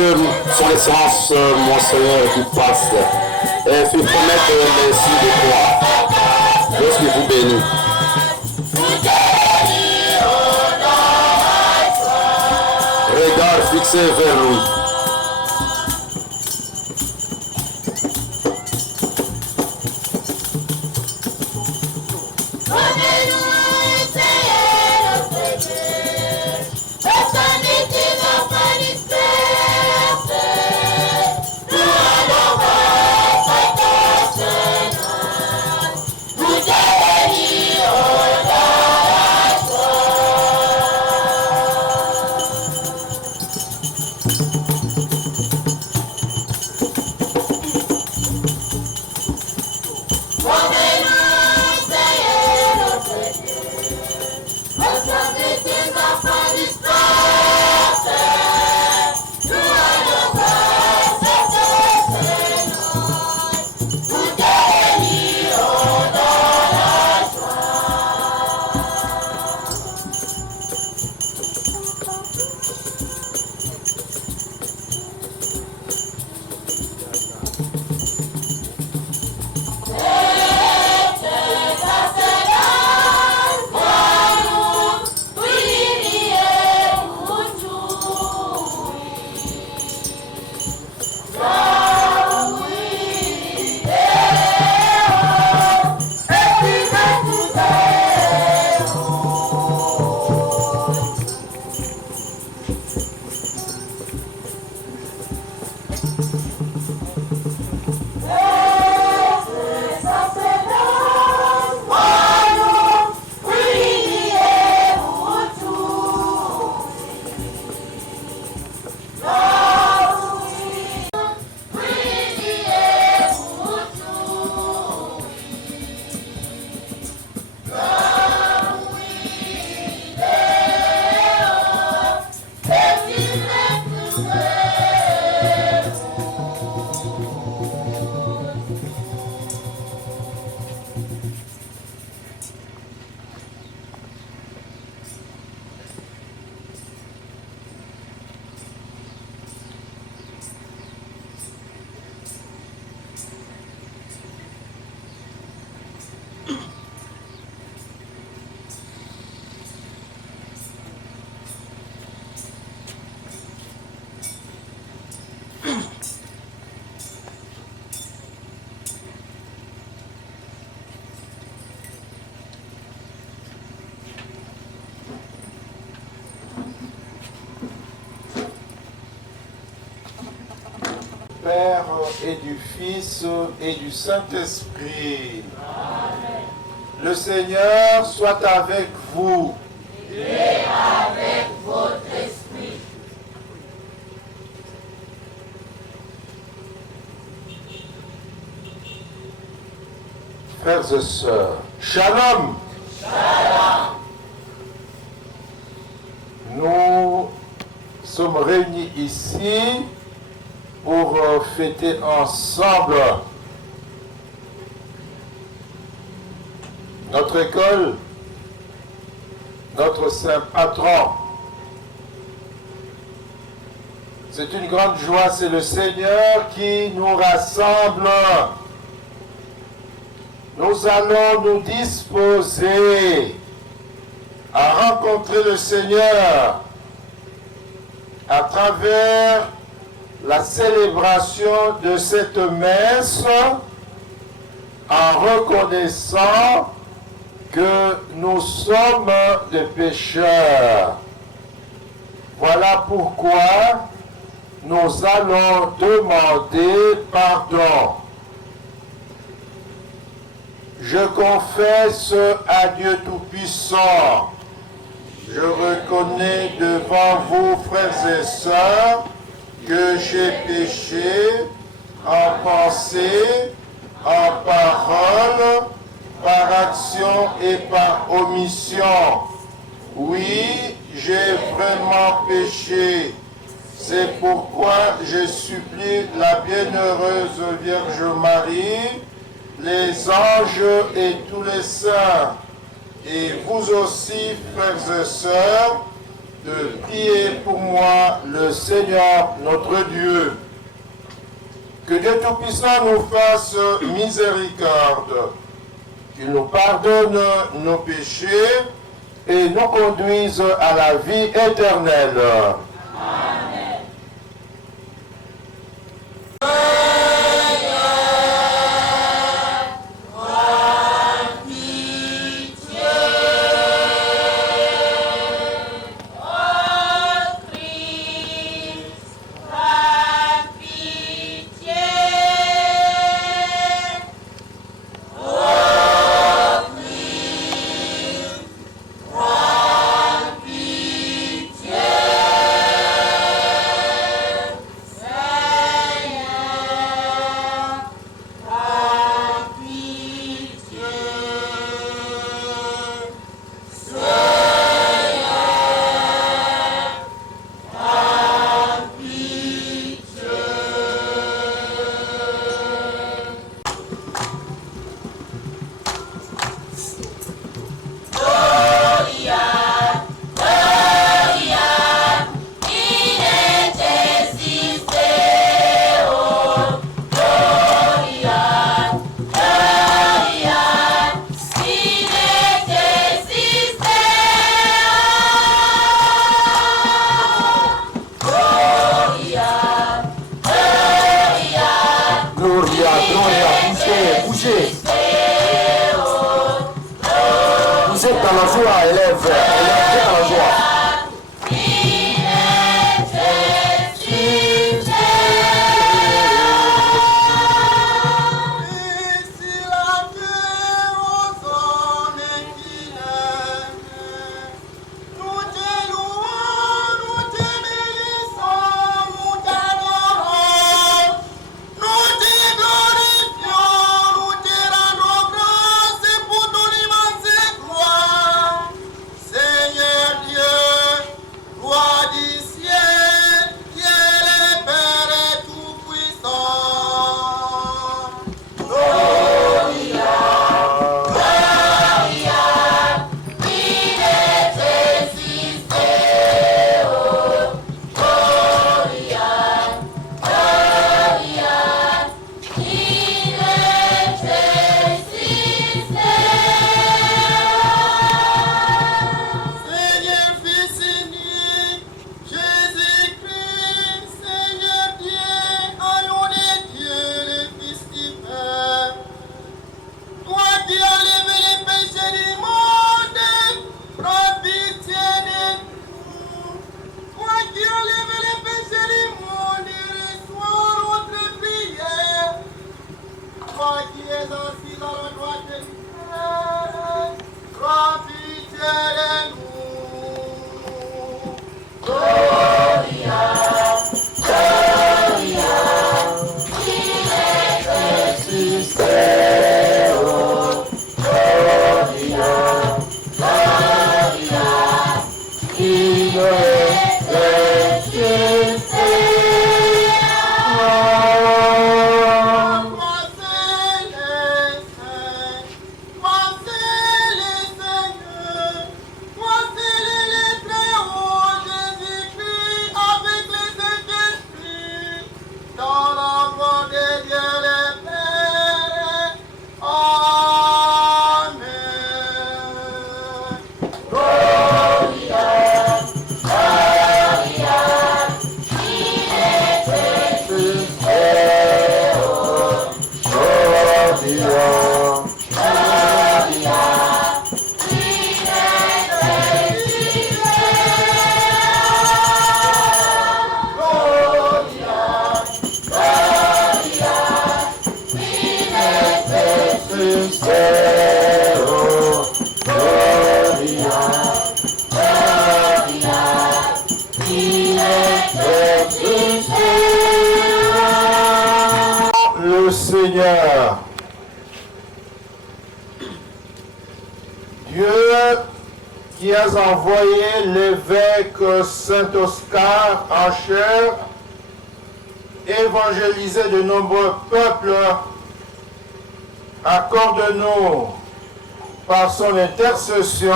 que son excellence, monseigneur qui passe, fait promettre merci de toi. Dieu vous bénit. Regard fixé vers lui. Père et du Fils et du Saint-Esprit. Amen. Le Seigneur soit avec vous. Et avec votre esprit. Frères et sœurs, Shalom. Shalom. Nous sommes réunis ici pour fêter ensemble notre école, notre saint patron. C'est une grande joie, c'est le Seigneur qui nous rassemble. Nous allons nous disposer à rencontrer le Seigneur à travers la célébration de cette messe en reconnaissant que nous sommes des pécheurs. Voilà pourquoi nous allons demander pardon. Je confesse à Dieu Tout-Puissant. Je reconnais devant vous, frères et sœurs, que j'ai péché en pensée, en parole, par action et par omission. Oui, j'ai vraiment péché. C'est pourquoi je supplie la bienheureuse Vierge Marie, les anges et tous les saints, et vous aussi, frères et sœurs, de prier pour moi le Seigneur notre Dieu. Que Dieu Tout-Puissant nous fasse miséricorde, qu'il nous pardonne nos péchés et nous conduise à la vie éternelle. Amen. Vous êtes dans la joie, élève dans la joie. Le Seigneur, Dieu qui has envoyé l'évêque Saint-Oscar en chair, évangéliser de nombreux peuples, accorde-nous par son intercession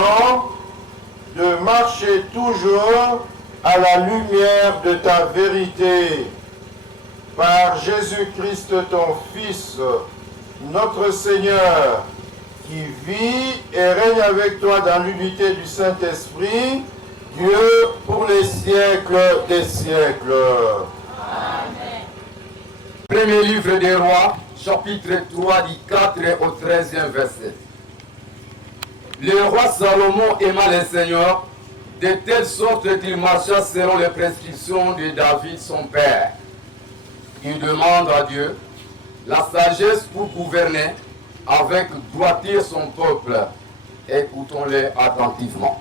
de marcher toujours à la lumière de ta vérité. Par Jésus-Christ, ton Fils, notre Seigneur, qui vit et règne avec toi dans l'unité du Saint-Esprit, Dieu pour les siècles des siècles. Amen. Premier livre des rois, chapitre 3, du 4 au 13e verset. Le roi Salomon aima le Seigneur de telle sorte qu'il marcha selon les prescriptions de David son père. Il demande à Dieu la sagesse pour gouverner avec droiture son peuple. Écoutons-le attentivement.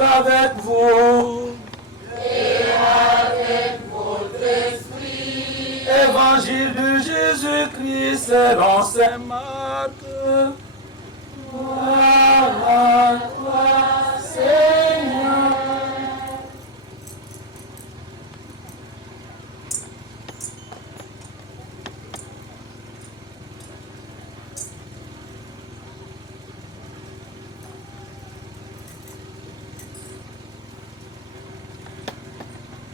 Avec vous Et avec votre esprit. Évangile de Jésus-Christ selon saint Marc. Gloire à toi, Seigneur.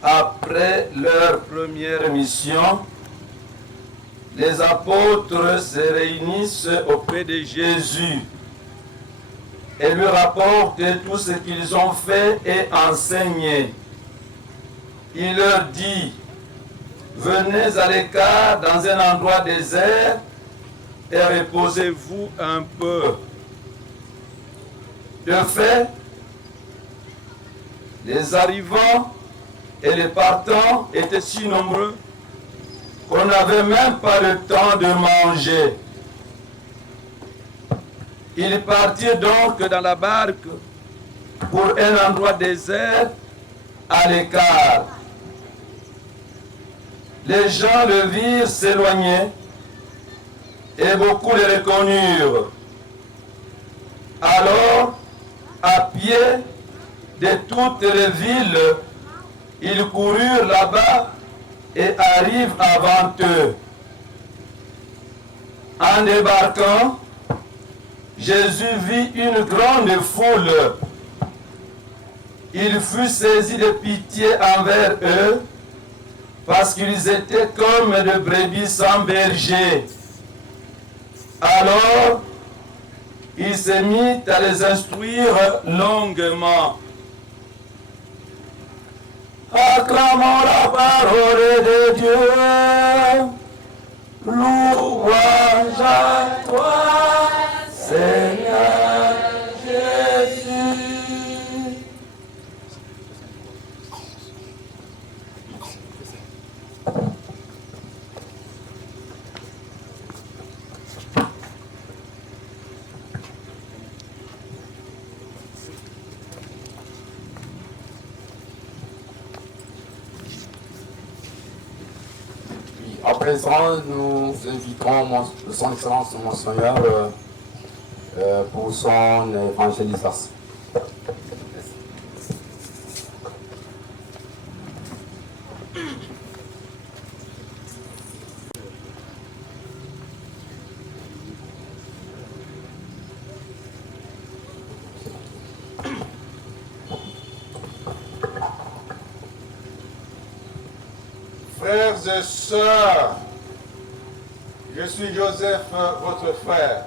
Après leur première mission, les apôtres se réunissent auprès de Jésus et lui rapportent tout ce qu'ils ont fait et enseigné. Il leur dit: venez à l'écart dans un endroit désert et reposez-vous un peu. De fait, les arrivants et les partants étaient si nombreux qu'on n'avait même pas le temps de manger. Ils partirent donc dans la barque pour un endroit désert à l'écart. Les gens le virent s'éloigner et beaucoup le reconnurent. Alors, à pied de toutes les villes, ils coururent là-bas et arrivent avant eux. En débarquant, Jésus vit une grande foule. Il fut saisi de pitié envers eux parce qu'ils étaient comme de brebis sans berger. Alors, il se mit à les instruire longuement. Acclamons la parole de Dieu. Louange à toi, Seigneur Jésus. À présent, nous invitons son Excellence Monseigneur pour son évangélisation. Frères et sœurs, je suis Joseph, votre frère.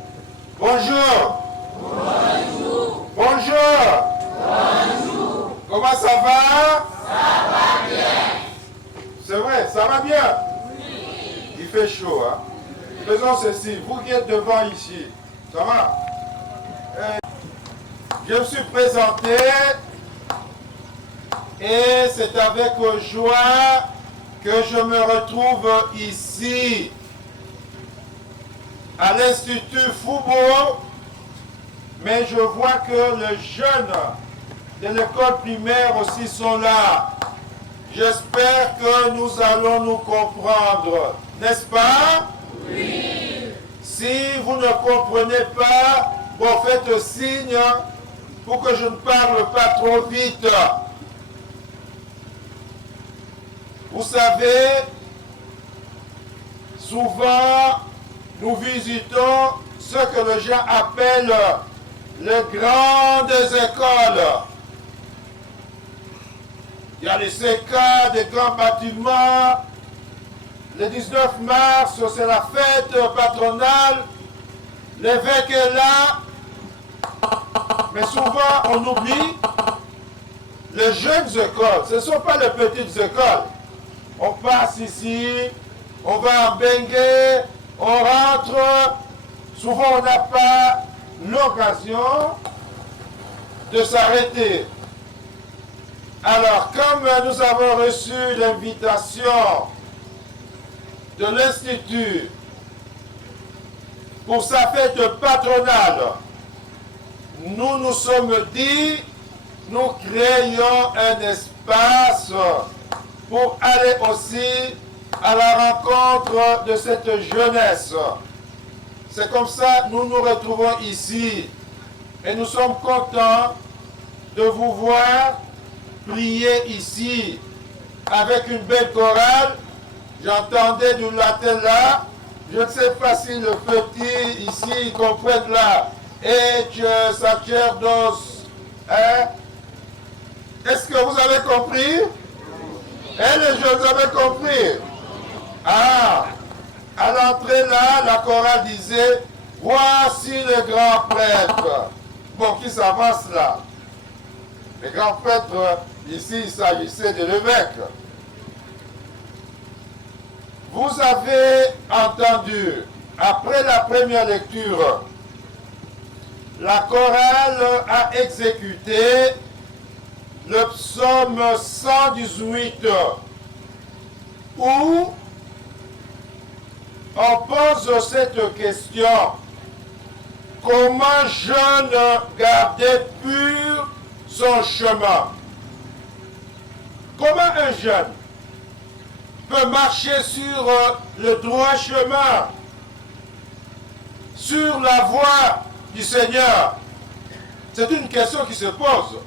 Bonjour. Bonjour. Bonjour. Bonjour. Comment ça va? Ça va bien. C'est vrai, ça va bien? Oui. Il fait chaud, hein? Faisons ceci, vous qui êtes devant ici, ça va? Je me suis présenté et c'est avec joie que je me retrouve ici, à l'Institut Foubo, mais je vois que les jeunes de l'école primaire aussi sont là. J'espère que nous allons nous comprendre, n'est-ce pas? Oui. Si vous ne comprenez pas, bon, faites signe pour que je ne parle pas trop vite. Vous savez, souvent, nous visitons ce que les gens appellent les grandes écoles. Il y a les CK, des grands bâtiments. Le 19 mars, c'est la fête patronale. L'évêque est là. Mais souvent, on oublie les jeunes écoles. Ce ne sont pas les petites écoles. On passe ici, on va en Bengue, on rentre. Souvent, on n'a pas l'occasion de s'arrêter. Alors, comme nous avons reçu l'invitation de l'Institut pour sa fête patronale, nous nous sommes dit, nous créons un espace pour aller aussi à la rencontre de cette jeunesse. C'est comme ça que nous nous retrouvons ici et nous sommes contents de vous voir prier ici avec une belle chorale. J'entendais du latin là. Je ne sais pas si le petit ici comprenne là. Et sacerdos. Hein? Est-ce que vous avez compris? Et les jeunes avez compris? Ah! À l'entrée là, la chorale disait, voici le grand prêtre. Bon, qui s'avance là? Le grand prêtre, ici, il s'agissait de l'évêque. Vous avez entendu, après la première lecture, la chorale a exécuté le psaume 118, où on pose cette question: comment jeune garder pur son chemin? Comment un jeune peut marcher sur le droit chemin, sur la voie du Seigneur? C'est une question qui se pose.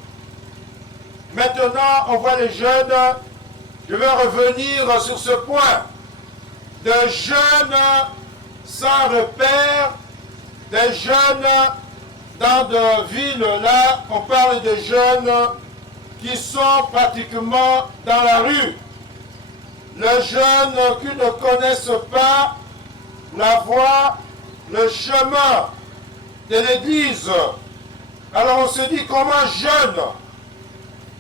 Maintenant, on voit les jeunes, je vais revenir sur ce point, de jeunes sans repère, des jeunes dans des villes là, on parle de jeunes qui sont pratiquement dans la rue. Les jeunes qui ne connaissent pas la voie, le chemin de l'Église. Alors on se dit, comment jeune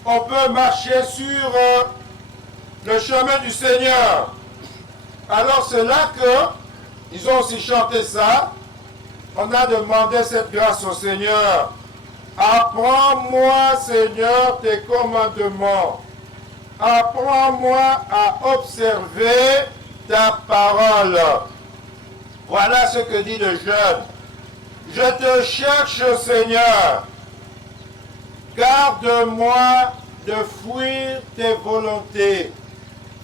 on peut marcher sur le chemin du Seigneur? Alors c'est là que ils ont aussi chanté ça. On a demandé cette grâce au Seigneur. Apprends-moi, Seigneur, tes commandements. Apprends-moi à observer ta parole. Voilà ce que dit le jeune. Je te cherche, Seigneur. Garde-moi de fuir tes volontés.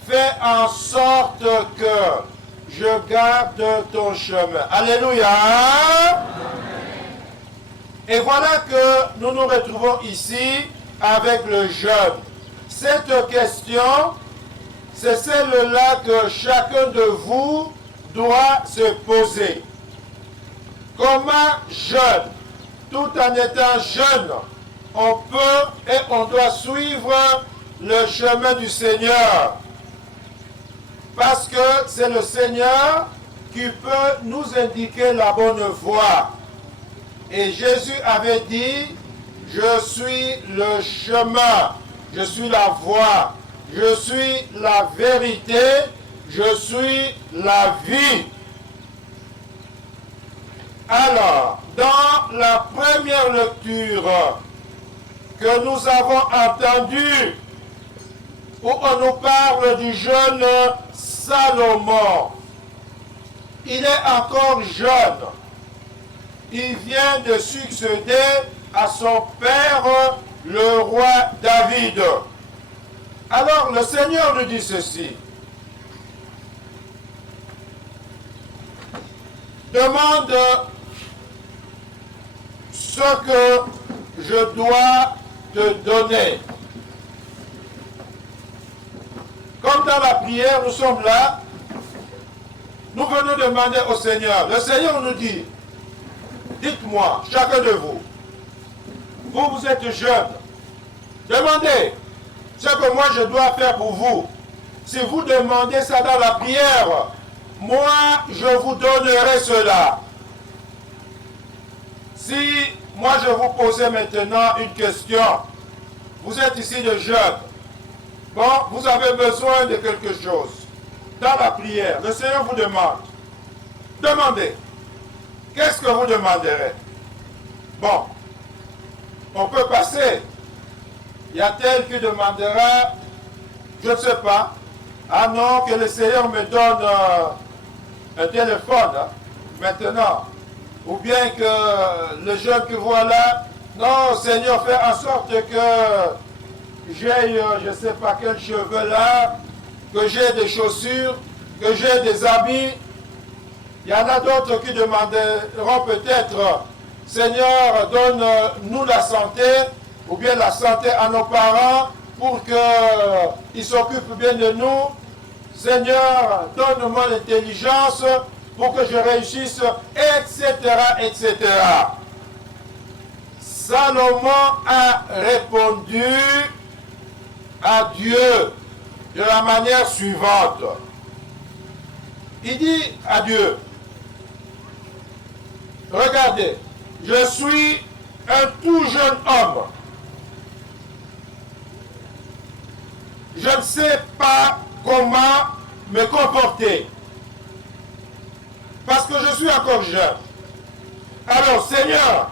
Fais en sorte que je garde ton chemin. Alléluia. Et voilà que nous nous retrouvons ici avec le jeune. Cette question, c'est celle-là que chacun de vous doit se poser. Comment jeune, tout en étant jeune, on peut et on doit suivre le chemin du Seigneur? Parce que c'est le Seigneur qui peut nous indiquer la bonne voie. Et Jésus avait dit, je suis le chemin, je suis la voie, je suis la vérité, je suis la vie. Alors, dans la première lecture que nous avons entendue, où on nous parle du jeune Salomon, il est encore jeune. Il vient de succéder à son père, le roi David. Alors le Seigneur nous dit ceci. Demande ce que je dois te donner. Comme dans la prière, nous sommes là, nous venons demander au Seigneur. Le Seigneur nous dit, dites-moi, chacun de vous, vous êtes jeune, demandez ce que moi je dois faire pour vous. Si vous demandez ça dans la prière, moi je vous donnerai cela. Si moi je vous posais maintenant une question, vous êtes ici de jeunes, bon, vous avez besoin de quelque chose. Dans la prière, le Seigneur vous demande, demandez. Qu'est-ce que vous demanderez? Bon, on peut passer. Il y a tel qui demandera, je ne sais pas, ah non, que le Seigneur me donne un téléphone maintenant. Ou bien que le jeune que voilà, non, Seigneur, fais en sorte que j'ai, je ne sais pas quel cheveu là, que j'ai des chaussures, que j'ai des habits. Il y en a d'autres qui demanderont peut-être, Seigneur, donne-nous la santé, ou bien la santé à nos parents, pour qu'ils s'occupent bien de nous. Seigneur, donne-moi l'intelligence pour que je réussisse, etc., etc. Salomon a répondu à Dieu de la manière suivante. Il dit à Dieu, regardez, je suis un tout jeune homme. Je ne sais pas comment me comporter. Parce que je suis encore jeune. Alors, Seigneur,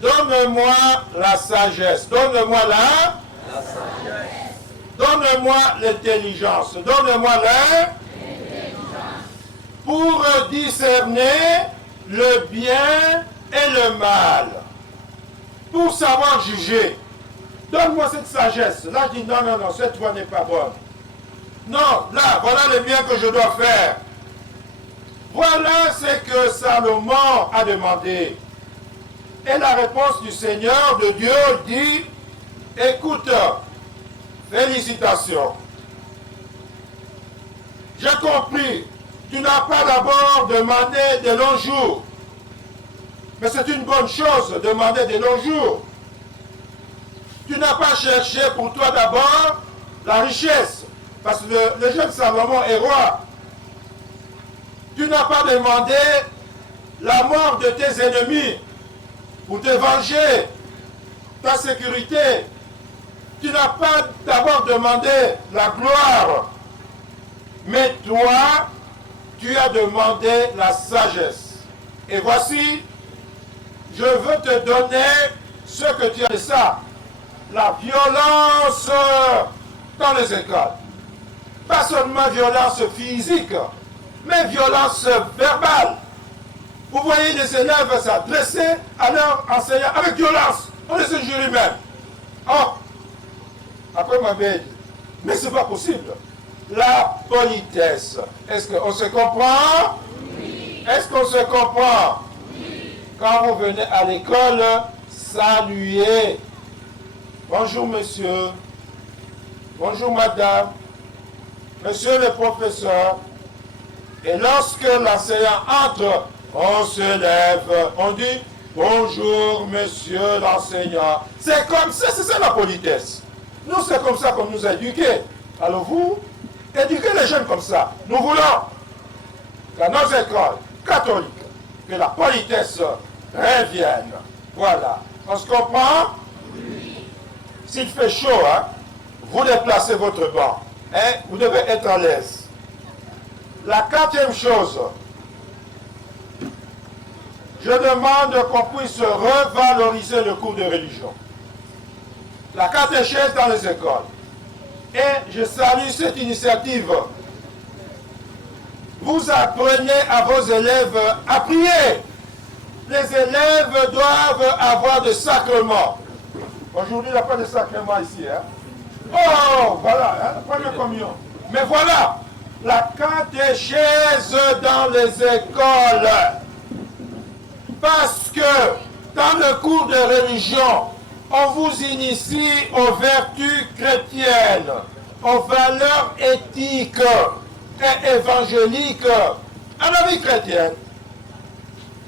donne-moi la sagesse. Donne-moi la sagesse. Donne-moi l'intelligence. Donne-moi pour discerner le bien et le mal. Pour savoir juger. Donne-moi cette sagesse. Là, je dis non, non, non, cette voie n'est pas bonne. Non, là, voilà le bien que je dois faire. Voilà ce que Salomon a demandé. Et la réponse du Seigneur, de Dieu, dit, écoute, félicitations. J'ai compris, tu n'as pas d'abord demandé de longs jours. Mais c'est une bonne chose de demander de longs jours. Tu n'as pas cherché pour toi d'abord la richesse. Parce que le jeune Salomon est roi. Tu n'as pas demandé la mort de tes ennemis pour te venger, ta sécurité. Tu n'as pas d'abord demandé la gloire. Mais toi, tu as demandé la sagesse. Et voici, je veux te donner ce que tu as de ça. La violence dans les écoles. Pas seulement violence physique, mais violence verbale. Vous voyez les élèves s'adresser à leur enseignant avec violence. On les injurie même. Oh, après ma belle, mais c'est pas possible. La politesse. Est-ce qu'on se comprend? Oui. Est-ce qu'on se comprend? Oui. Quand vous venez à l'école, saluez. Bonjour monsieur. Bonjour madame. Monsieur le professeur. Et lorsque l'enseignant entre, on se lève, on dit bonjour monsieur l'enseignant. C'est comme ça, c'est ça la politesse. Nous, c'est comme ça qu'on nous a éduqués. Alors vous, éduquer les jeunes comme ça. Nous voulons, dans nos écoles catholiques, que la politesse revienne. Voilà. On se comprend? S'il fait chaud, hein, vous déplacez votre banc. Hein, vous devez être à l'aise. La quatrième chose, je demande qu'on puisse revaloriser le cours de religion. La catéchèse dans les écoles. Et je salue cette initiative. Vous apprenez à vos élèves à prier. Les élèves doivent avoir des sacrements. Aujourd'hui, il n'y a pas de sacrement ici. Hein? Oh, voilà, hein, la première communion. Mais voilà, la catéchèse dans les écoles. Parce que dans le cours de religion, on vous initie aux vertus chrétiennes, aux valeurs éthiques et évangéliques à la vie chrétienne.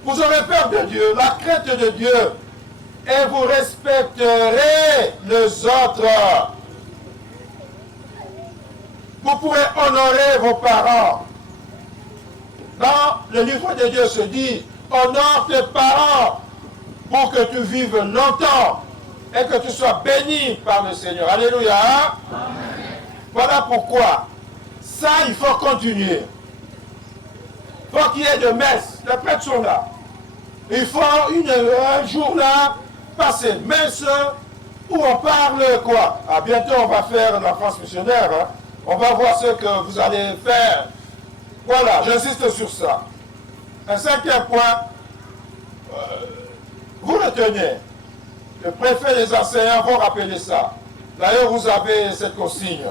Vous aurez peur de Dieu, la crainte de Dieu, et vous respecterez les autres. Vous pourrez honorer vos parents. Dans le livre de Dieu se dit, honore tes parents pour que tu vives longtemps et que tu sois béni par le Seigneur. Alléluia. Amen. Voilà pourquoi ça, il faut continuer. Il faut qu'il y ait de messe. Les prêtres sont là. Il faut un jour là, passer messe où on parle quoi. À bientôt, on va faire la France missionnaire. Hein. On va voir ce que vous allez faire. Voilà, j'insiste sur ça. Un cinquième point, vous retenez. Le préfet et les enseignants vont rappeler ça. D'ailleurs, vous avez cette consigne.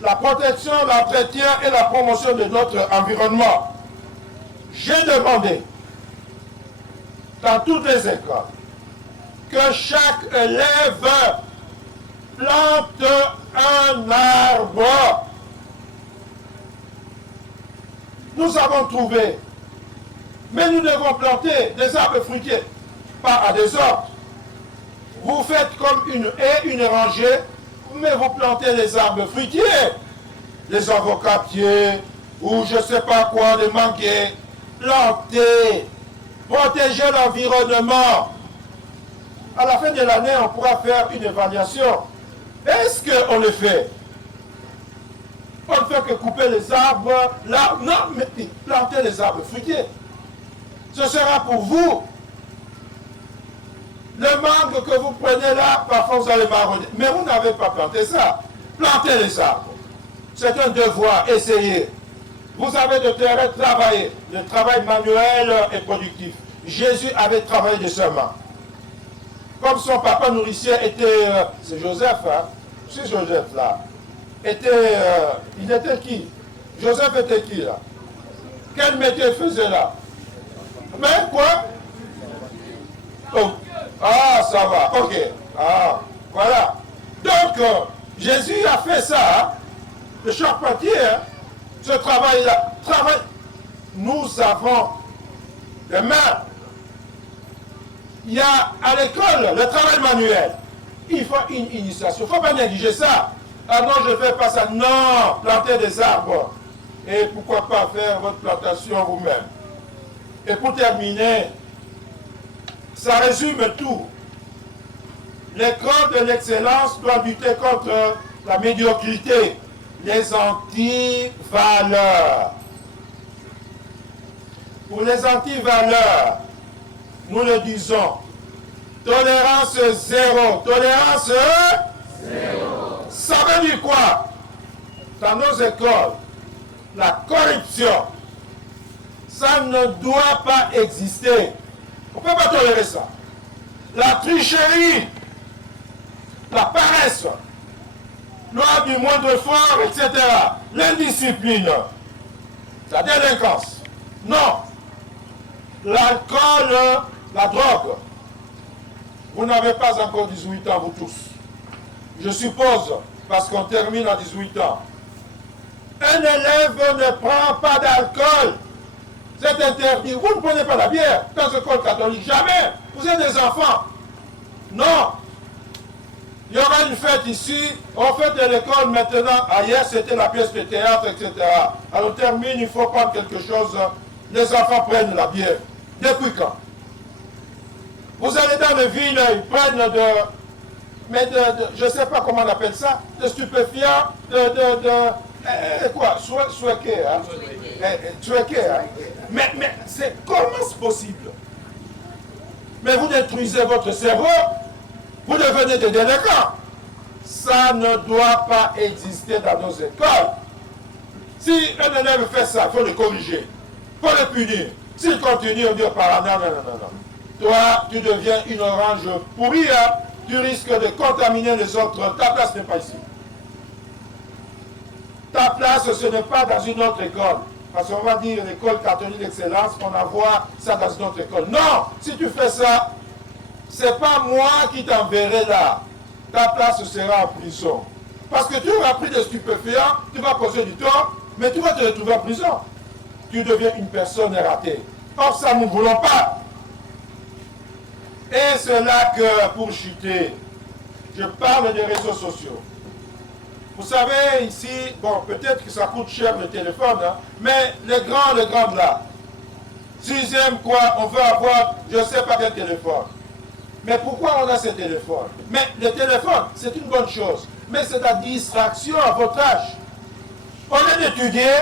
La protection, l'entretien et la promotion de notre environnement. J'ai demandé, dans toutes les écoles, que chaque élève plante un arbre. Nous avons trouvé, mais nous devons planter des arbres fruitiers, pas à des ordres. Vous faites comme une haie, une rangée, mais vous plantez les arbres fruitiers, les avocatiers, ou je ne sais pas quoi, les manguiers. Plantez, protégez l'environnement. À la fin de l'année, on pourra faire une évaluation. Est-ce qu'on le fait? On ne fait que couper les arbres là. Non, mais planter les arbres fruitiers. Ce sera pour vous. Le mangue que vous prenez là, parfois vous allez marronner. Mais vous n'avez pas planté ça. Plantez les arbres. C'est un devoir, essayez. Vous avez de terrain, travailler. Le travail manuel et productif. Jésus avait travaillé de sa main. Comme son papa nourricier était, c'est Joseph, hein? C'est Joseph là. Il était qui? Joseph était qui là? Quel métier il faisait là? Mais quoi? Oh. Ah, ça va, ok. Ah, voilà. Donc, Jésus a fait ça, hein? Le charpentier, hein? Ce travail-là. Nous avons des mains. Il y a à l'école le travail manuel. Il faut une initiation. Il ne faut pas négliger ça. Ah non, je ne fais pas ça. Non, planter des arbres. Et pourquoi pas faire votre plantation vous-même. Et pour terminer, ça résume tout. L'école de l'excellence doit lutter contre la médiocrité, les anti-valeurs. Pour les anti-valeurs, nous le disons, tolérance zéro. Tolérance zéro. Ça veut dire quoi? Dans nos écoles, la corruption, ça ne doit pas exister. On ne peut pas tolérer ça. La tricherie, la paresse, loi du moindre fort, etc. L'indiscipline, la délinquance. Non. L'alcool, la drogue. Vous n'avez pas encore 18 ans, vous tous. Je suppose, parce qu'on termine à 18 ans. Un élève ne prend pas d'alcool. C'est interdit. Vous ne prenez pas la bière dans l'école catholique. Jamais. Vous êtes des enfants. Non. Il y aura une fête ici, on fait de l'école maintenant. Ailleurs, c'était la pièce de théâtre, etc. Alors, on termine, il faut prendre quelque chose. Les enfants prennent la bière. Depuis quand? Vous allez dans les villes, ils prennent je ne sais pas comment on appelle ça, de stupéfiants, quoi, souéqué, hein? Hein? Mais comment c'est possible? Mais vous détruisez votre cerveau, vous devenez des délinquants. Ça ne doit pas exister dans nos écoles. Si un élève fait ça, il faut le corriger, il faut le punir. S'il continue, on dit par là, non. Toi, tu deviens une orange pourrie, hein? Tu risques de contaminer les autres. Ta place n'est pas ici. Ta place, ce n'est pas dans une autre école. Parce qu'on va dire l'école catholique d'excellence, on envoie ça dans une autre école. Non, si tu fais ça, c'est pas moi qui t'enverrai là. Ta place sera en prison. Parce que tu auras pris des stupéfiants, tu vas causer du tort, mais tu vas te retrouver en prison. Tu deviens une personne ratée. Or, ça, nous ne voulons pas. Et c'est là que, pour chuter, je parle des réseaux sociaux. Vous savez, ici, bon, peut-être que ça coûte cher le téléphone, hein, mais les grands là, sixième quoi, on veut avoir, je ne sais pas quel téléphone. Mais pourquoi on a ces téléphones? Mais le téléphone, c'est une bonne chose, mais c'est la distraction à votre âge. Au lieu d'étudier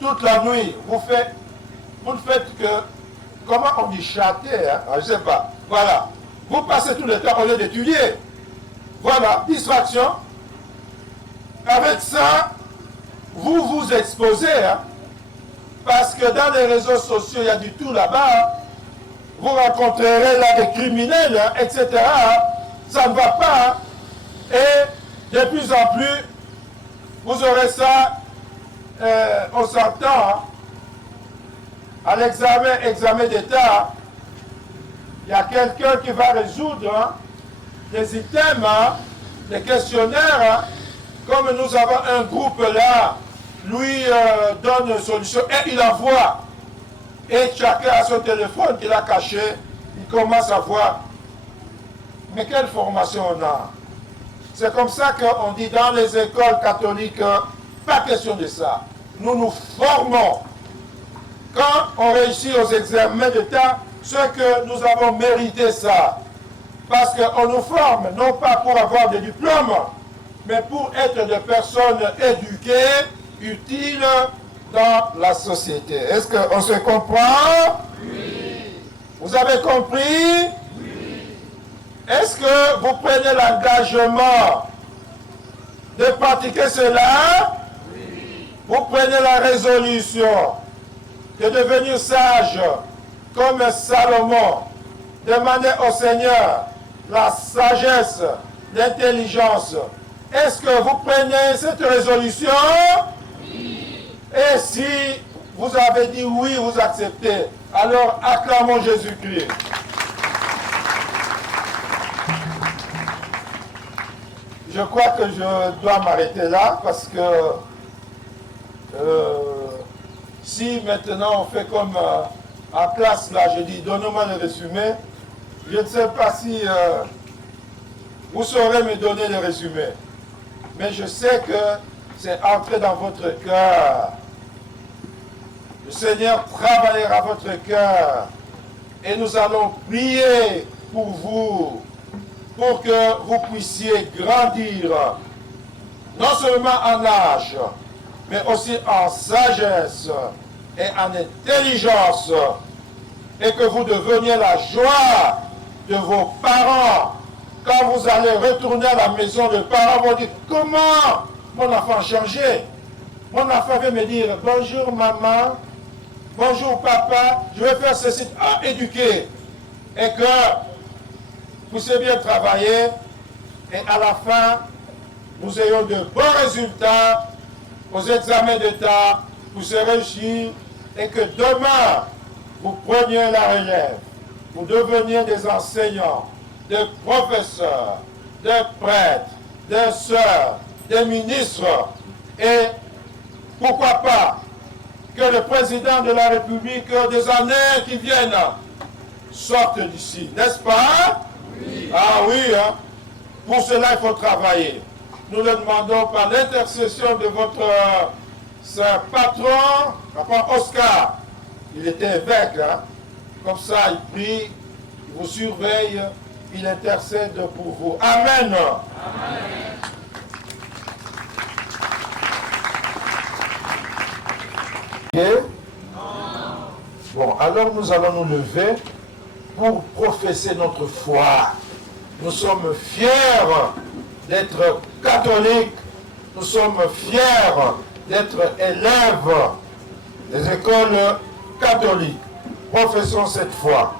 toute la nuit, vous ne faites que, comment on dit, chatter, hein? Je ne sais pas. Voilà. Vous passez tout le temps au lieu d'étudier. Voilà, distraction. Avec ça, vous vous exposez. Hein? Parce que dans les réseaux sociaux, il y a du tout là-bas. Hein? Vous rencontrerez là des criminels, hein, etc. Hein? Ça ne va pas. Hein? Et de plus en plus, vous aurez ça, on s'entend, hein? À l'examen d'État, il y a quelqu'un qui va résoudre, hein, des items, hein, des questionnaires, hein, comme nous avons un groupe là, lui donne une solution et il envoie. Et chacun a son téléphone qu'il a caché, il commence à voir. Mais quelle formation on a? C'est comme ça qu'on dit dans les écoles catholiques, pas question de ça. Nous nous formons. Quand on réussit aux examens d'État, c'est que nous avons mérité ça. Parce qu'on nous forme, non pas pour avoir des diplômes, mais pour être des personnes éduquées, utiles dans la société. Est-ce qu'on se comprend? Oui. Vous avez compris? Oui. Est-ce que vous prenez l'engagement de pratiquer cela? Oui. Vous prenez la résolution de devenir sage comme Salomon. Demandez au Seigneur la sagesse, l'intelligence. Est-ce que vous prenez cette résolution? Oui. Et si vous avez dit oui, vous acceptez, alors acclamons Jésus-Christ. Je crois que je dois m'arrêter là parce que si maintenant on fait comme en classe là, je dis donnez-moi le résumé, je ne sais pas si vous saurez me donner le résumé. Mais je sais que c'est entré dans votre cœur. Le Seigneur travaillera votre cœur. Et nous allons prier pour vous, pour que vous puissiez grandir, non seulement en âge, mais aussi en sagesse et en intelligence, et que vous deveniez la joie de vos parents. Quand vous allez retourner à la maison, les parents vont dire, comment mon enfant a changé? Mon enfant vient me dire, bonjour maman, bonjour papa, je vais faire ceci, éduquer. Et que vous puissiez bien travailler, et à la fin, nous ayons de bons résultats aux examens d'État, vous serez réussir, et que demain, vous preniez la relève, vous deveniez des enseignants, des professeurs, des prêtres, des sœurs, des ministres, et pourquoi pas que le président de la République des années qui viennent sorte d'ici, n'est-ce pas? Oui. Ah oui, hein? Pour cela, il faut travailler. Nous le demandons par l'intercession de votre saint patron, papa Oscar. Il était évêque, hein? Comme ça, il prie, il vous surveille, il intercède pour vous. Amen. Amen. Bon, alors nous allons nous lever pour professer notre foi. Nous sommes fiers d'être catholiques. Nous sommes fiers d'être élèves des écoles catholiques. Professons cette foi.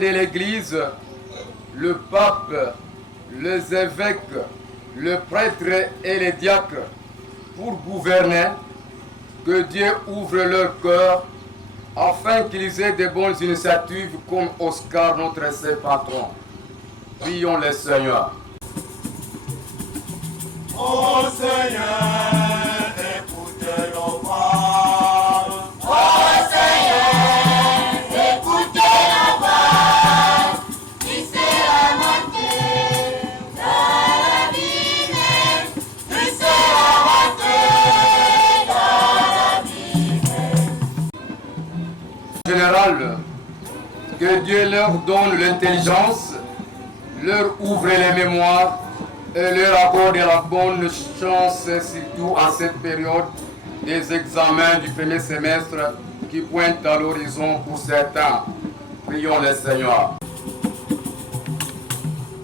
De l'Église, le pape, les évêques, le prêtre et les diacres pour gouverner, que Dieu ouvre leur cœur afin qu'ils aient de bonnes initiatives comme Oscar, notre saint patron. Prions le Seigneur. Ô Seigneur, écoute nos voix. Ô Seigneur, écoute nos voix. Tu seras monté dans l'abîme, tu seras monté dans l'abîme. général, que Dieu leur donne l'intelligence, leur ouvre les mémoires et leur accorde la bonne chance, surtout en cette période des examens du premier semestre qui pointent à l'horizon pour certains. Prions le Seigneur.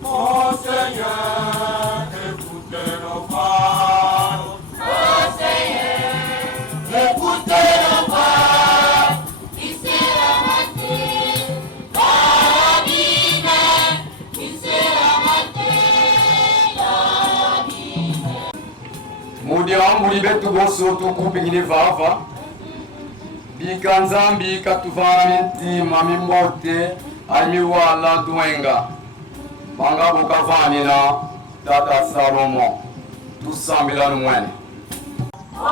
Mon Seigneur, écoutez nos voix. Ô Seigneur, écoutez nos voix. Ici la matinée, dans la vie, ici la matinée, dans la vie. Mudia mulibetu boso tukupingini vava bikanzambi katuvana mintima mimbote alimiwala duenga banga bukavanina tata Salomo tusambila numwene. Ô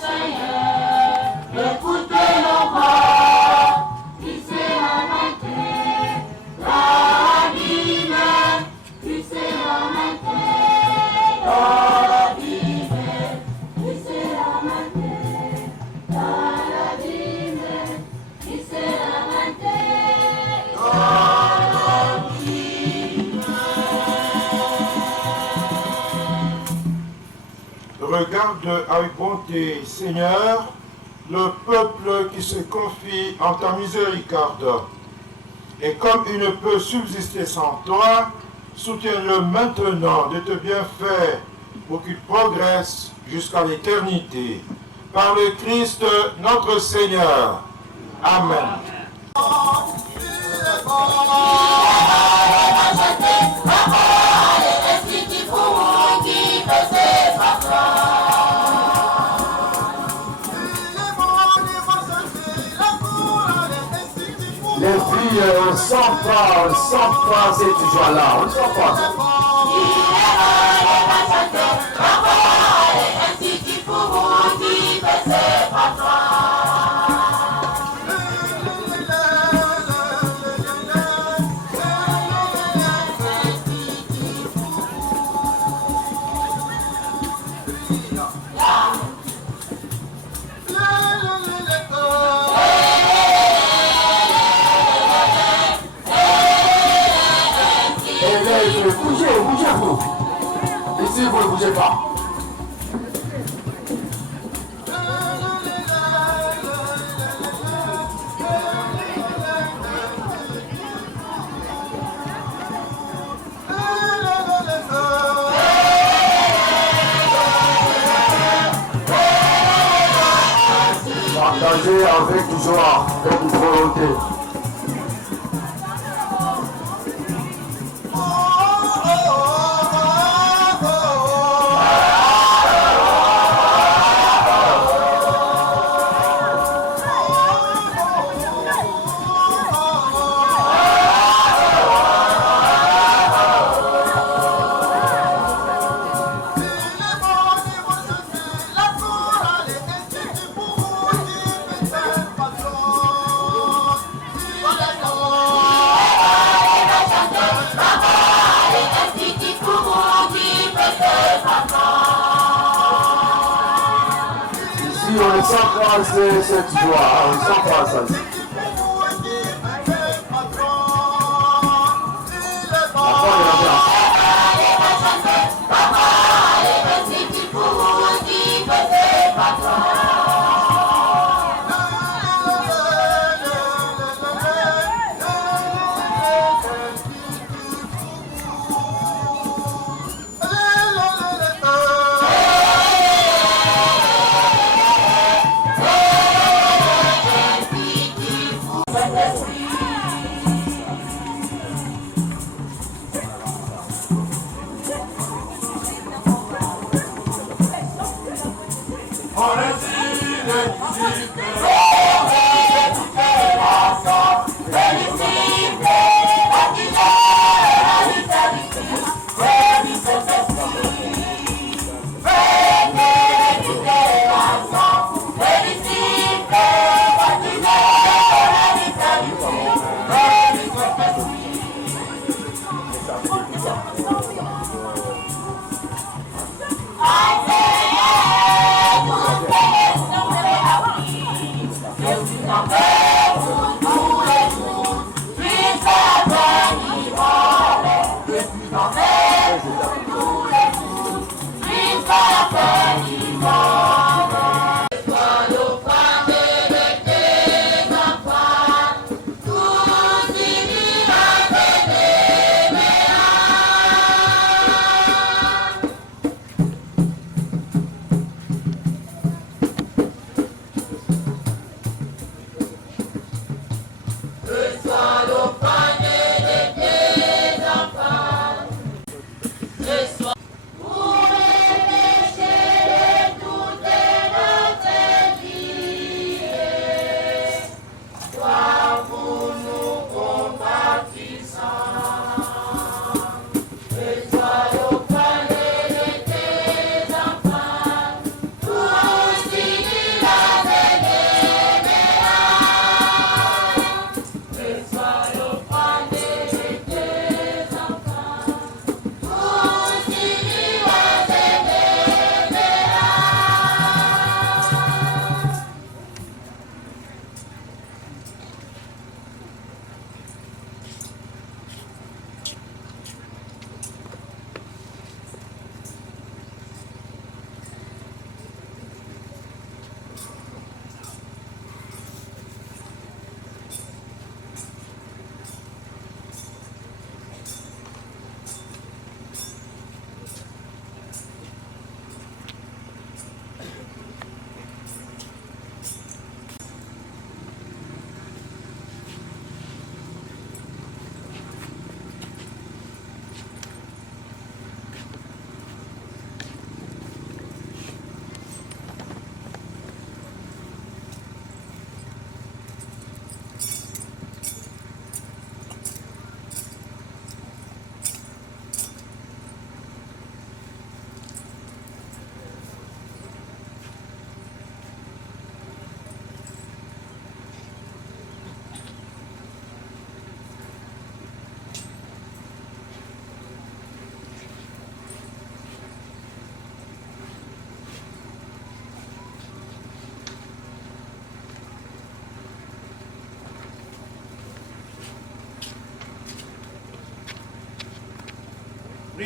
Seigneur, écoutez nos voix. Ici la matinée, dans la vie, ici la matinée, dans la vie. Ici la matinée, dans la vie, ici la matinée, dans la vie. Regarde avec bonté, Seigneur, le peuple qui se confie en ta miséricorde. Et comme il ne peut subsister sans toi, soutiens-le maintenant de tes bienfaits pour qu'il progresse jusqu'à l'éternité. Par le Christ notre Seigneur. Amen. Les filles, on s'en pas cette joie-là, on s'en pas. Bougez vous. Ici, vous ne bougez pas. Partagez avec joie, avec volonté. On s'embrasse cette joie, on s'embrasse.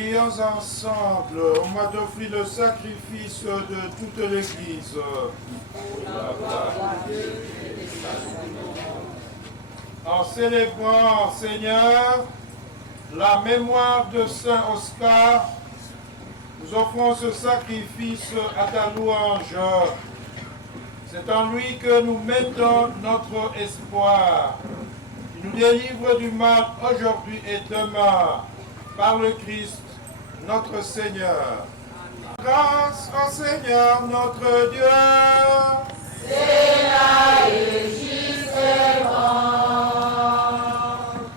Prions ensemble, on m'a offert le sacrifice de toute l'Église. En célébrant, Seigneur, la mémoire de Saint Oscar, nous offrons ce sacrifice à ta louange. C'est en lui que nous mettons notre espoir. Il nous délivre du mal aujourd'hui et demain, par le Christ, notre Seigneur. Grâce au Seigneur, notre Dieu. C'est là et juste et bon.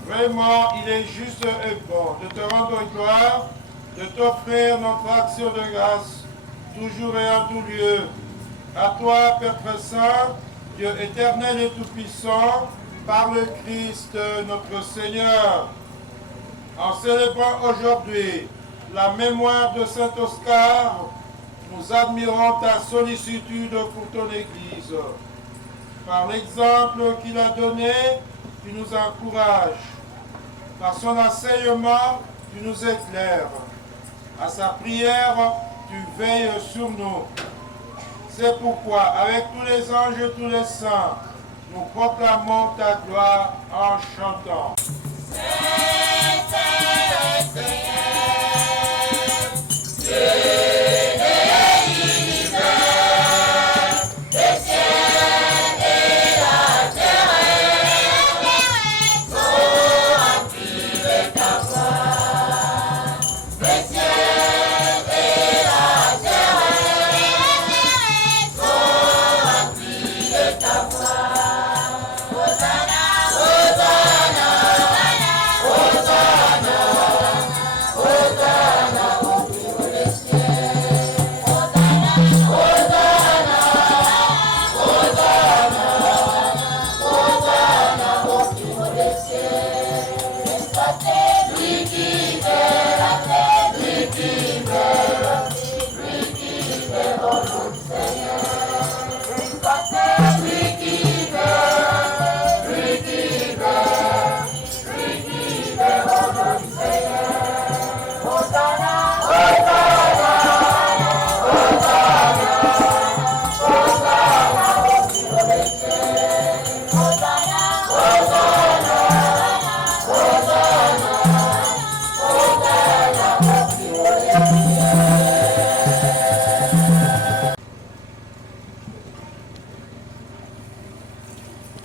Vraiment, il est juste et bon de te rendre gloire, de t'offrir notre action de grâce, toujours et en tout lieu. À toi, Père très saint, Dieu éternel et tout-puissant, par le Christ, notre Seigneur. En célébrant aujourd'hui la mémoire de Saint Oscar, nous admirons ta sollicitude pour ton Église. Par l'exemple qu'il a donné, tu nous encourages. Par son enseignement, tu nous éclaires. À sa prière, tu veilles sur nous. C'est pourquoi, avec tous les anges et tous les saints, nous proclamons ta gloire en chantant.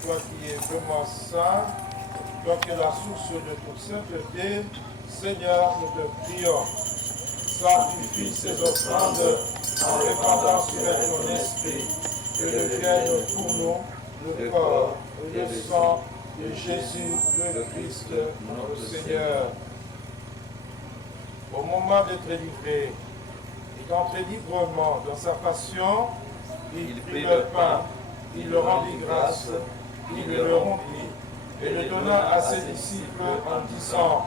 Toi qui es vraiment saint, toi qui es la source de toute sainteté, Seigneur, nous te prions. Sanctifie ces offrandes en répandant sur elles ton esprit, que devienne pour nous le corps et le sang de Jésus le Christ, notre Seigneur. Au moment d'être livré et d'entrer librement dans sa passion, il prit le pain, il le rendit grâce, il le rompit et le donna à ses disciples en disant: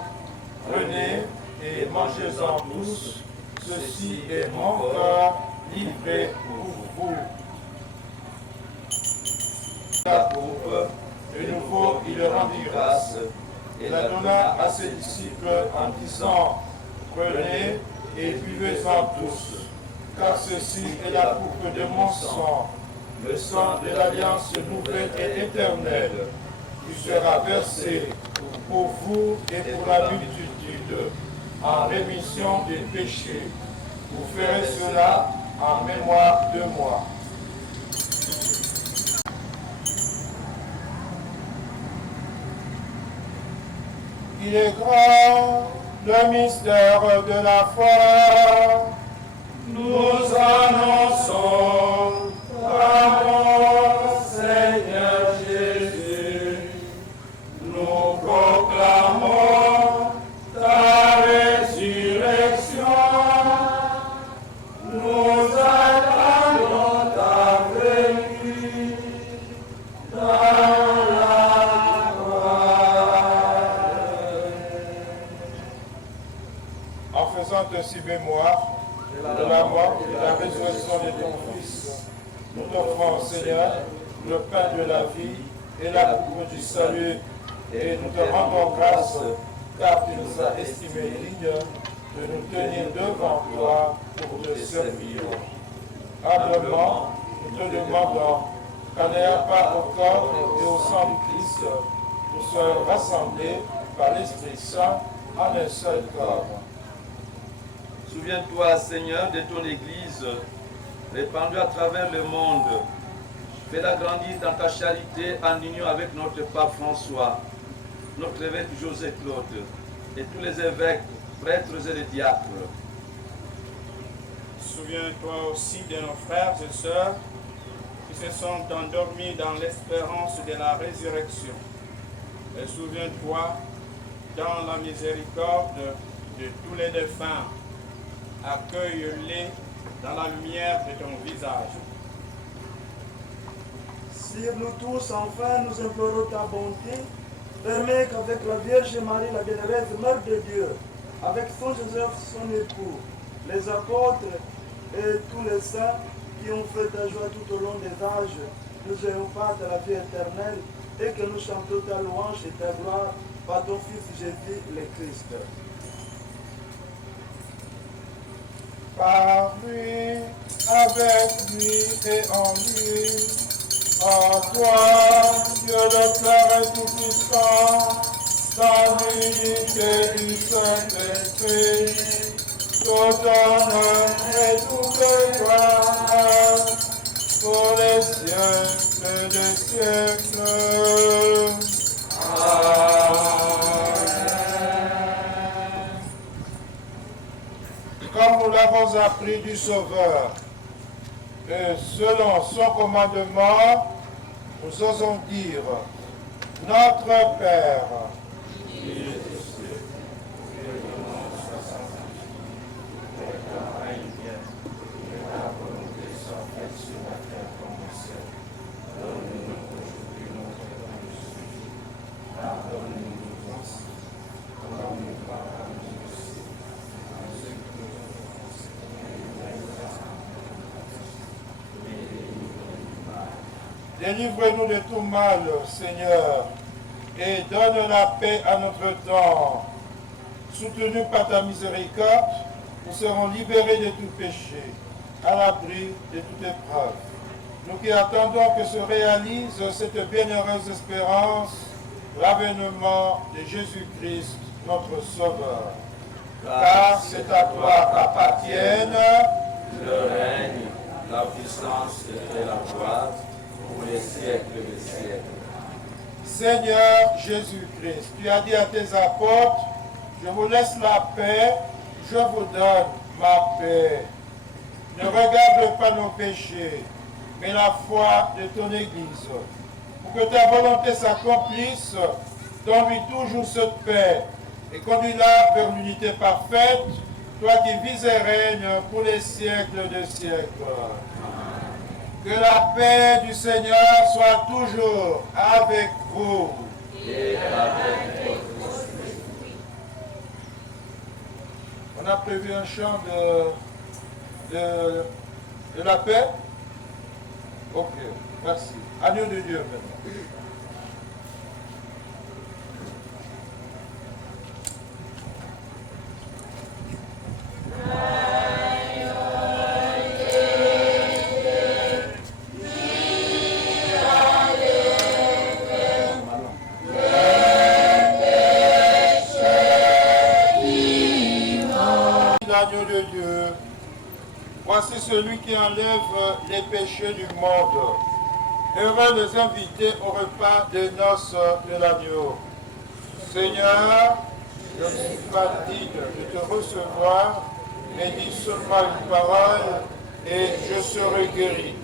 prenez et mangez-en tous, ceci est mon corps livré pour vous. La coupe, de nouveau il le rendit grâce et la donna à ses disciples en disant: prenez et buvez-en tous, car ceci est la coupe de mon sang, le sang de l'alliance nouvelle et éternelle, qui sera versé pour vous et pour la multitude, en rémission des péchés. Vous ferez cela en mémoire de moi. Il est grand, le mystère de la foi. Nous annonçons ta mort, Seigneur Jésus. Nous proclamons ta résurrection. Nous attendons ta venue dans la gloire. En faisant ainsi mémoire de la mort et de la résurrection de ton Fils, nous t'offrons, Seigneur, le pain de la vie et la coupe du salut, et nous te rendons grâce, car tu nous as estimés dignes de nous tenir devant toi pour te servir. Humblement, nous te demandons qu'en n'ayant pas au corps et au sang du Christ, nous soyons rassemblés par l'Esprit Saint en un seul corps. Souviens-toi, Seigneur, de ton Église, répandue à travers le monde. Fais-la grandir dans ta charité en union avec notre pape François, notre évêque José Claude et tous les évêques, prêtres et les diacres. Souviens-toi aussi de nos frères et sœurs qui se sont endormis dans l'espérance de la résurrection. Et souviens-toi, dans la miséricorde de tous les défunts, accueille-les dans la lumière de ton visage. Sur nous tous, enfin, nous implorons ta bonté. Permets qu'avec la Vierge Marie, la bienheureuse Mère de Dieu, avec son Joseph, son époux, les apôtres et tous les saints qui ont fait ta joie tout au long des âges, nous ayons part de la vie éternelle et que nous chantons ta louange et ta gloire par ton Fils Jésus le Christ. Par lui, avec lui et en lui, en toi, Dieu le Père et Tout-Puissant, dans l'unité du Saint-Esprit, tout honneur et toute gloire, pour les siècles des siècles. Comme nous l'avons appris du Sauveur, et selon son commandement, nous osons dire, Notre Père, délivre-nous de tout mal, Seigneur, et donne la paix à notre temps. Soutenus par ta miséricorde, nous serons libérés de tout péché, à l'abri de toute épreuve. Nous qui attendons que se réalise cette bienheureuse espérance, l'avènement de Jésus-Christ, notre Sauveur. Car c'est à toi qu'appartiennent Le règne, la puissance et la gloire, pour les siècles des siècles. Seigneur Jésus-Christ, tu as dit à tes apôtres, je vous laisse la paix, je vous donne ma paix. Ne regarde pas nos péchés, mais la foi de ton Église. Pour que ta volonté s'accomplisse, donne-lui toujours cette paix et conduis-la vers l'unité parfaite, toi qui vis et règnes pour les siècles des siècles. Que la paix du Seigneur soit toujours avec vous. Et avec votre esprit. On a prévu un chant de la paix. Ok, merci. Agneau de Dieu maintenant. L'agneau de Dieu, voici celui qui enlève les péchés du monde. Heureux les invités au repas des noces de l'agneau. Seigneur, je ne suis pas digne de te recevoir, mais dis seulement une parole et je serai guéri.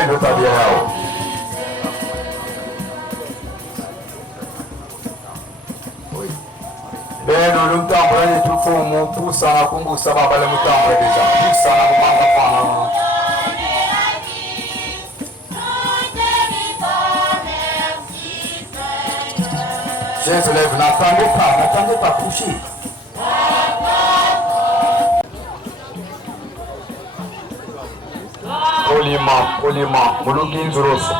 upendo tabia yao. Beno lumtambula ni tufumu pusa na kumbusa baba le mutambula deja pusa na kumanga pana. Jésus lève, n'attendez pas, couchez. Poliment, mulungi nzuroso.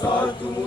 Santo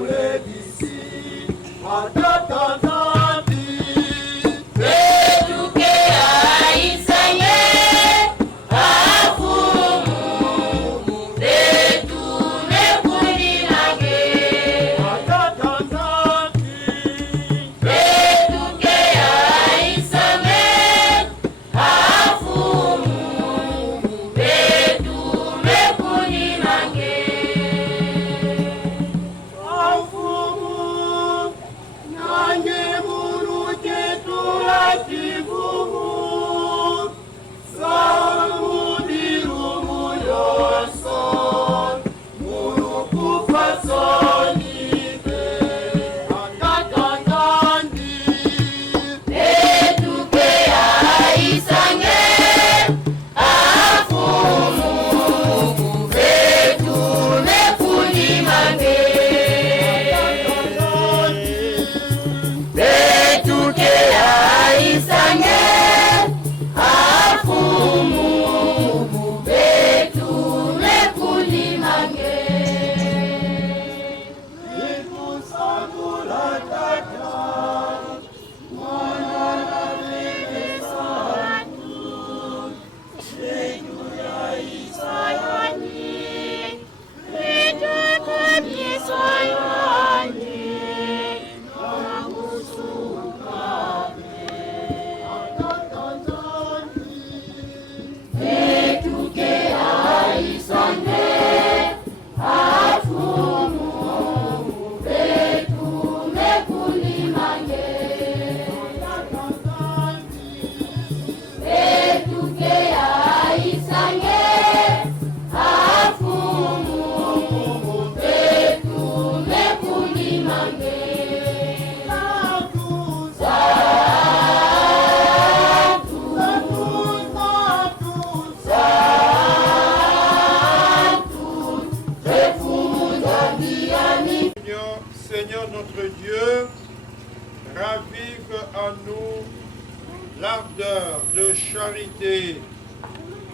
de charité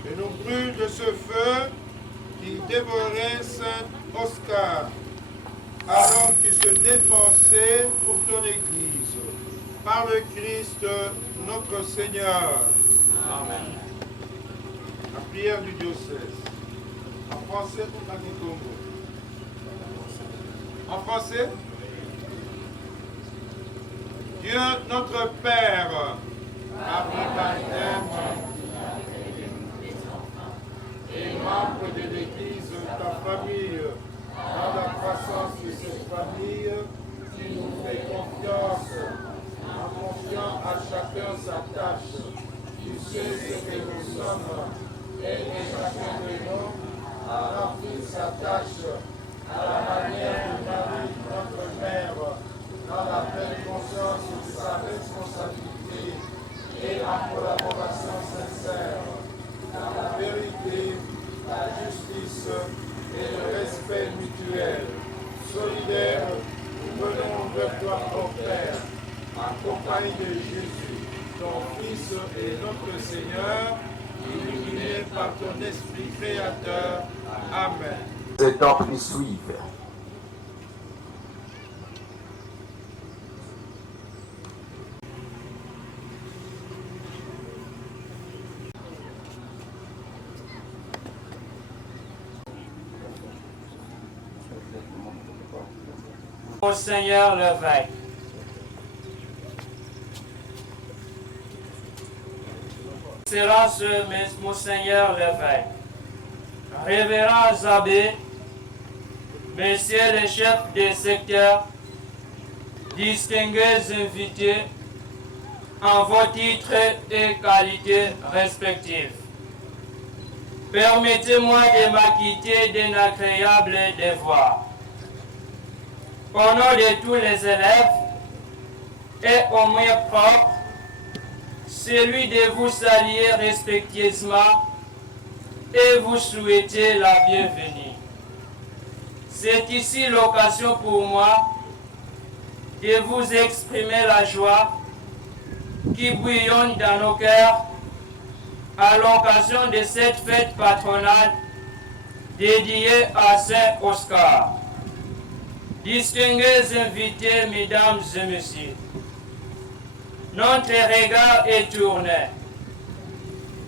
et nous brûle de ce feu qui dévorait Saint Oscar, alors qu'il se dépensait pour ton Église, par le Christ notre Seigneur. Amen. La prière du diocèse. En français ou en Congo? En français? Dieu notre Père, par le baptême et membre de l'Église, ta famille, dans la croissance de cette famille, tu nous fais confiance, en confiant à chacun sa tâche. Tu sais ce que nous sommes, et chacun de nous a rempli sa tâche à la manière de Marie, notre mère, dans la pleine conscience de sa responsabilité et en collaboration sincère, dans la vérité, la justice et le respect mutuel. Solidaires, nous venons vers toi, ô Père, en compagnie de Jésus, ton Fils et notre Seigneur, illuminé par ton Esprit créateur. Amen. Les étapes qui suivent. Monseigneur l'évêque, Excellence Monseigneur l'évêque, révérends abbés, messieurs les chefs des secteurs, distingués invités en vos titres et qualités respectifs. Permettez-moi de m'acquitter d'un agréable devoir. Au nom de tous les élèves et au mien propre, celui de vous saluer respectueusement et vous souhaiter la bienvenue. C'est ici l'occasion pour moi de vous exprimer la joie qui bouillonne dans nos cœurs à l'occasion de cette fête patronale dédiée à Saint Oscar. Distingués invités, mesdames et messieurs, notre regard est tourné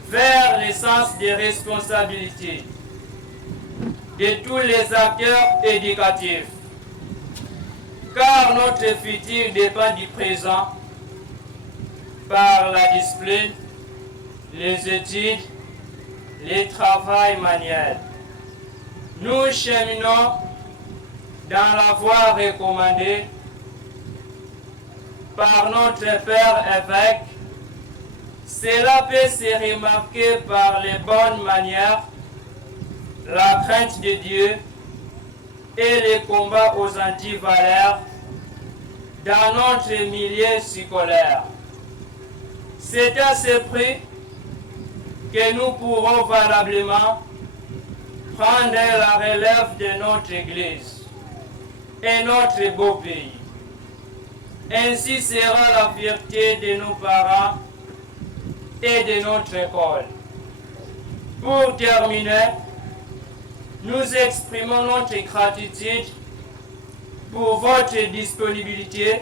vers le sens des responsabilités de tous les acteurs éducatifs, car notre futur dépend du présent par la discipline, les études, le travail manuel. Nous cheminons dans la voie recommandée par notre Père évêque. Cela peut se remarquer par les bonnes manières, la crainte de Dieu et les combats aux antivaleurs dans notre milieu scolaire. C'est à ce prix que nous pourrons valablement prendre la relève de notre Église et notre beau pays. Ainsi sera la fierté de nos parents et de notre école. Pour terminer, nous exprimons notre gratitude pour votre disponibilité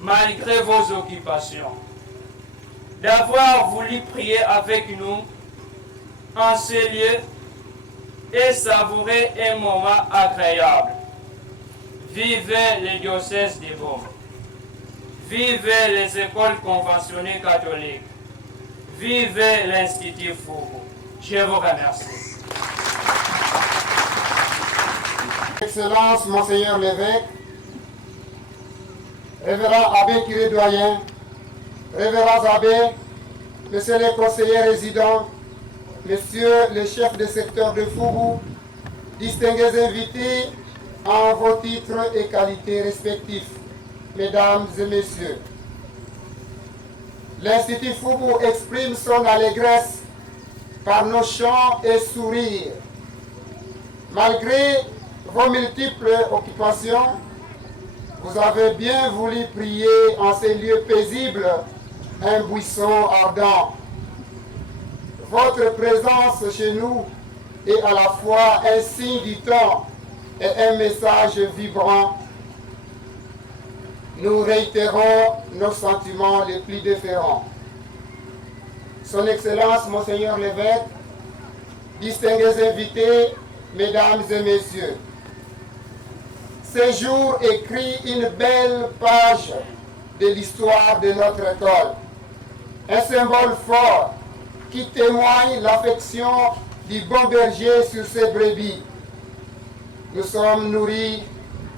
malgré vos occupations, d'avoir voulu prier avec nous en ce lieu et savourer un moment agréable. Vivez le diocèse de Beaume. Vivez les écoles conventionnées catholiques. Vivez l'Institut Fourou. Je vous remercie. Excellence, Monseigneur l'évêque, Révérend Abbé Curé Doyen, Révérends Abbés, Messieurs les conseillers résidents, Messieurs les chefs de secteur de Fourou, distingués invités en vos titres et qualités respectifs, Mesdames et Messieurs. L'Institut Fourou exprime son allégresse par nos chants et sourires. Malgré vos multiples occupations, vous avez bien voulu prier en ces lieux paisibles un buisson ardent. Votre présence chez nous est à la fois un signe du temps et un message vibrant. Nous réitérons nos sentiments les plus différents. Son Excellence, Monseigneur l'évêque, distingués invités, Mesdames et Messieurs, ce jour écrit une belle page de l'histoire de notre école. Un symbole fort qui témoigne l'affection du bon berger sur ses brebis. Nous sommes nourris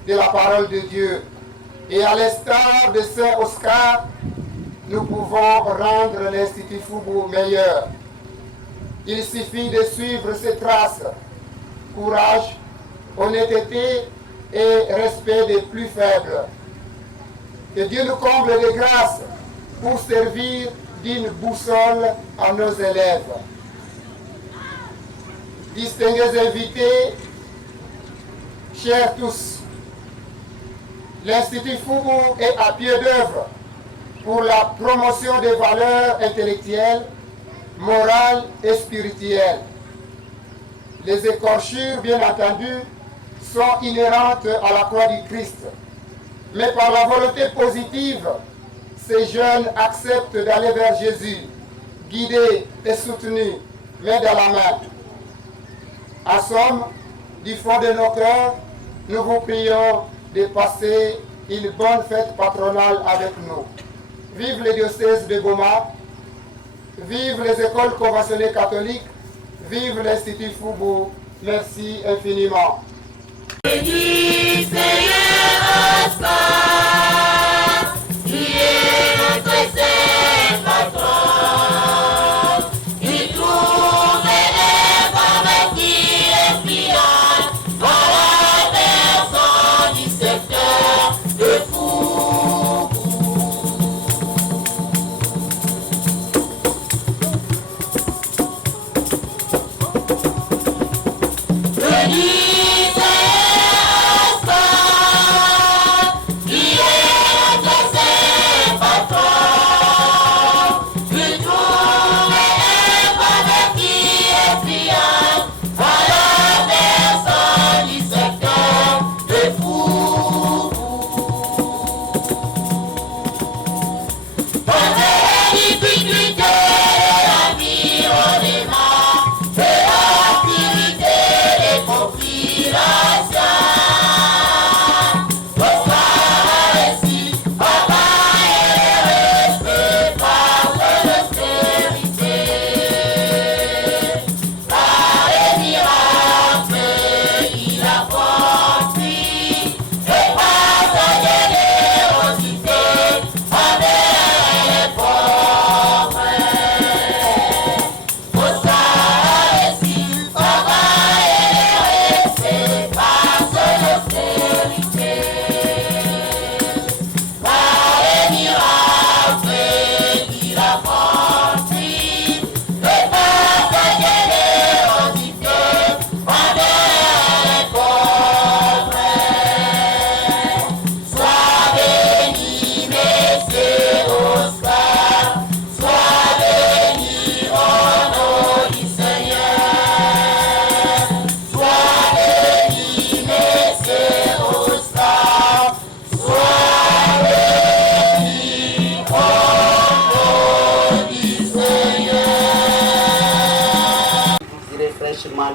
de la parole de Dieu et à l'instar de Saint Oscar, nous pouvons rendre l'Institut Fougou meilleur. Il suffit de suivre ses traces. Courage, honnêteté et respect des plus faibles. Que Dieu nous comble de grâce pour servir d'une boussole à nos élèves. Distingués invités, chers tous, l'Institut Fougou est à pied d'œuvre pour la promotion des valeurs intellectuelles, morales et spirituelles. Les écorchures, bien entendu, sont inhérentes à la croix du Christ. Mais par la volonté positive, ces jeunes acceptent d'aller vers Jésus, guidés et soutenus, main dans la main. En somme, du fond de nos cœurs, nous vous prions de passer une bonne fête patronale avec nous. Vive le diocèse de Goma, vive les écoles conventionnées catholiques, vive l'Institut Fougou. Merci infiniment.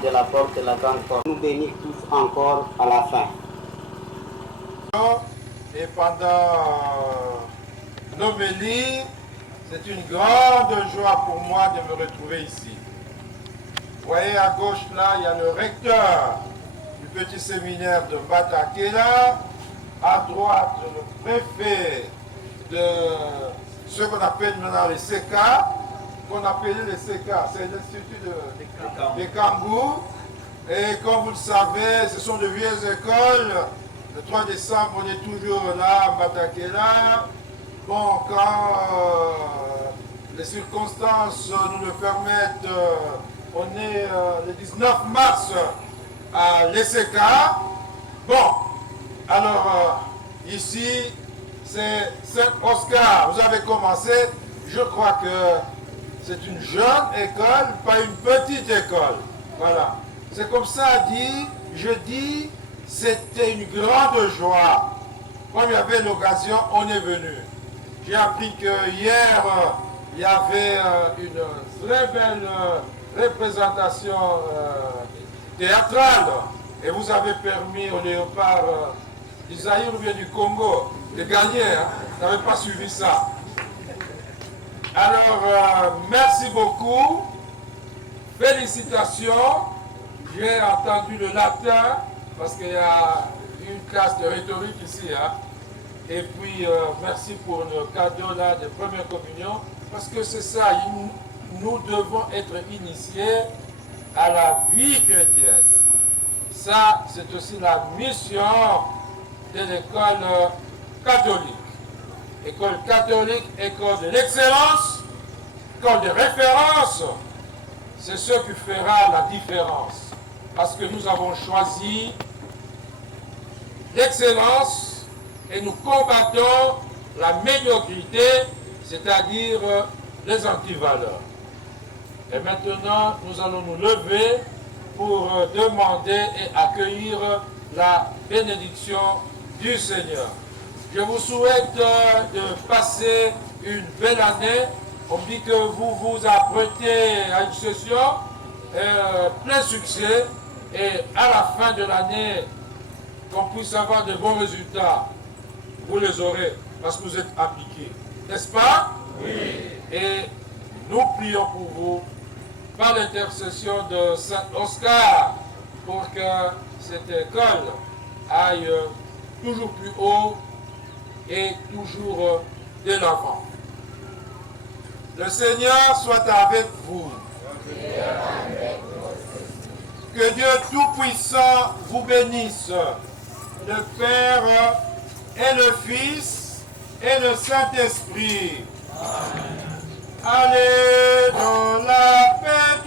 De la porte de la grande porte. Nous bénissons tous encore à la fin. Et pendant l'homélie, c'est une grande joie pour moi de me retrouver ici. Vous voyez à gauche là, il y a le recteur du petit séminaire de Batakela. À droite, le préfet de ce qu'on appelle maintenant les CK. Qu'on appelait les CK, c'est l'Institut de Kangou. Et comme vous le savez, ce sont de vieilles écoles. Le 3 décembre, on est toujours là, à Batakela. Bon, quand les circonstances nous le permettent, on est le 19 mars à l'ECK. Bon, alors ici, c'est Saint-Oscar. Vous avez commencé, je crois que C'est une jeune école, pas une petite école. Voilà. C'est comme ça dit, je dis, c'était une grande joie. Comme il y avait l'occasion, on est venu. J'ai appris que hier, il y avait une très belle représentation théâtrale. Et vous avez permis au léopard d'Isaïe ou bien du Congo de gagner. Hein? Vous n'avez pas suivi ça. Alors, merci beaucoup. Félicitations. J'ai entendu le latin parce qu'il y a une classe de rhétorique ici. Hein? Et puis, merci pour le cadeau là de première communion. Parce que c'est ça, nous devons être initiés à la vie chrétienne. Ça, c'est aussi la mission de l'école catholique. École catholique, école de l'excellence, école de référence. C'est ce qui fera la différence. Parce que nous avons choisi l'excellence et nous combattons la médiocrité, c'est-à-dire les antivaleurs. Et maintenant, nous allons nous lever pour demander et accueillir la bénédiction du Seigneur. Je vous souhaite de passer une belle année. On dit que vous vous apprêtez à une session, plein succès, et à la fin de l'année, qu'on puisse avoir de bons résultats. Vous les aurez, parce que vous êtes appliqués. N'est-ce pas? Oui. Et nous prions pour vous, par l'intercession de Saint Oscar, pour que cette école aille toujours plus haut et toujours de l'avant. Le Seigneur soit avec vous. Que Dieu Tout-Puissant vous bénisse, le Père et le Fils et le Saint-Esprit. Allez dans la paix